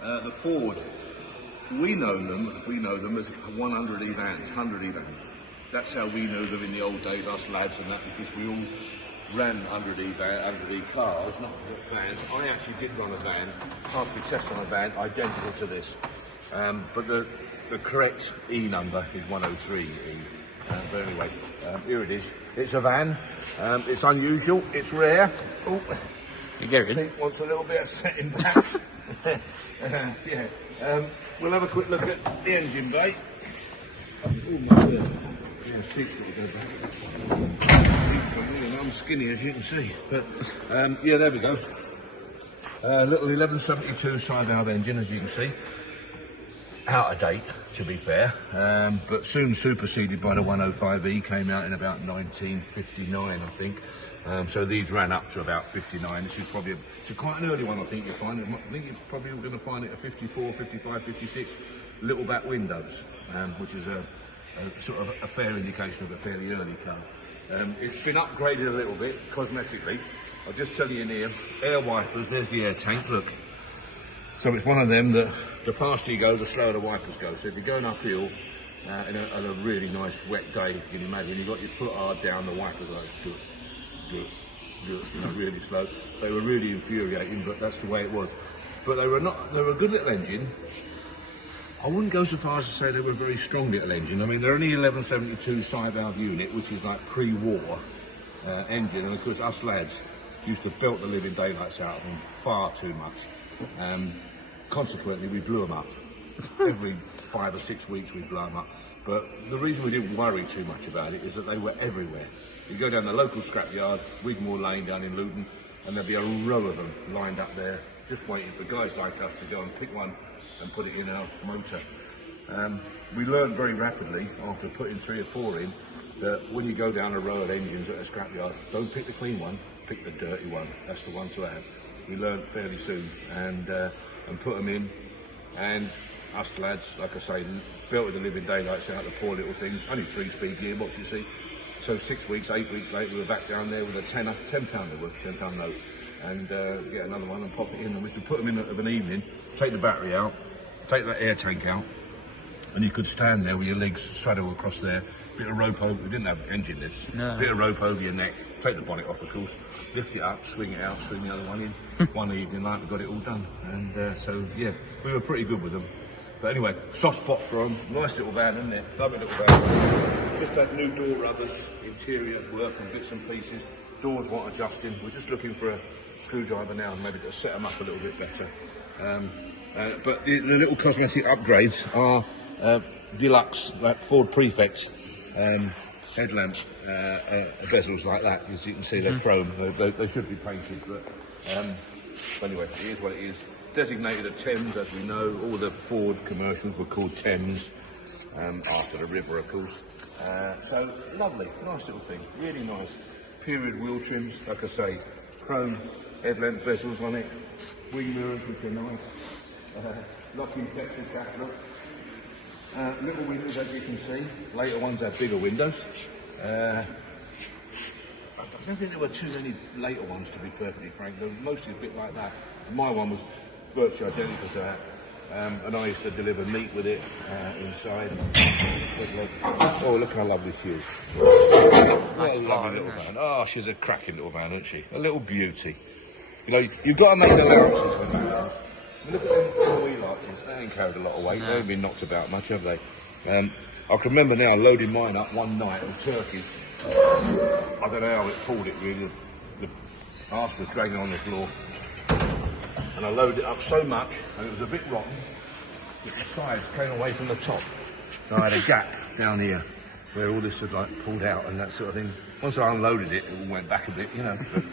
The Ford, we know them as 100E vans, 100E vans. That's how we knew them in the old days, us lads and that, because we all ran 100E cars, not vans. I actually did run a van, passed the test on a van identical to this, but the correct E number is 103E. But anyway, here it is. It's a van. It's unusual. It's rare. Oh, you get it. Seat wants a little bit of setting back. Yeah. We'll have a quick look at the engine bay. I'm skinny, as you can see. But yeah, there we go. Little 1172 side valve engine, as you can see. Out of date, to be fair, but soon superseded by the 105E, came out in about 1959, I think. So these ran up to about 59. This is probably quite an early one, I think you'll find. I think it's probably going to find it a 54, 55, 56, little back windows, which is a sort of a fair indication of a fairly early car. It's been upgraded a little bit, cosmetically. I'll just tell you in here, air wipers, there's the air tank, look. So it's one of them that the faster you go, the slower the wipers go. So if you're going uphill on a really nice wet day, if you can imagine, you've got your foot hard down, the wipers are good, you know, really slow. They were really infuriating, but that's the way it was. But they were a good little engine. I wouldn't go so far as to say they were a very strong little engine. I mean, they're only 1172 side valve unit, which is like pre-war engine, and of course us lads used to belt the living daylights out of them far too much. Consequently, we blew them up. Every 5 or 6 weeks we blew them up. But the reason we didn't worry too much about it is that they were everywhere. You go down the local scrapyard, Wigmore Lane down in Luton, and there'd be a row of them lined up there, just waiting for guys like us to go and pick one and put it in our motor. We learned very rapidly, after putting 3 or 4 in, that when you go down a row of engines at a scrapyard, don't pick the clean one, pick the dirty one. That's the one to have. We learned fairly soon, and put them in, and us lads, like I say, belted the living daylights out of the poor little things. Only 3-speed gearbox, you see. So 6 weeks, 8 weeks later, we were back down there with a tenner, £10 they were, £10 note, and get another one and pop it in. And we used to put them in of an evening, take the battery out, take that air tank out, and you could stand there with your legs straddled across there, bit of rope over, we didn't have engine lifts, bit of rope over your neck, take the bonnet off of course, lift it up, swing it out, swing the other one in. One evening like we got it all done, and so yeah, we were pretty good with them. But anyway, soft spot for them, nice little van, isn't it? Lovely little van. Just had new door rubbers, interior work and bits and pieces. Doors want adjusting. We're just looking for a screwdriver now, maybe to set them up a little bit better. But the little cosmetic upgrades are deluxe, like Ford Prefect headlamp bezels like that. As you can see, they're chrome. They should be painted, but anyway, it is what it is. Designated a Thames, as we know. All the Ford commercials were called Thames, after the river, of course. So lovely, nice little thing, really nice. Period wheel trims, like I say, chrome headlamp bezels on it, wing mirrors which are nice, locking petrol catalog. Little windows, as you can see. Later ones have bigger windows. I don't think there were too many later ones, to be perfectly frank. They were mostly a bit like that. My one was virtually identical to that. And I used to deliver meat with it inside. Oh, look how lovely she is. What a lovely little van. Oh, she's a cracking little van, isn't she? A little beauty. You know, you've got to make allowances for that. Look at them wheel arches. They ain't carried a lot of weight. They haven't been knocked about much, have they? I can remember now loading mine up one night with turkeys. I don't know how it pulled it really. The arse was dragging on the floor. And I loaded it up so much, and it was a bit rotten, that the sides came away from the top. So I had a gap down here where all this had like pulled out and that sort of thing. Once I unloaded it, it all went back a bit, you know. But,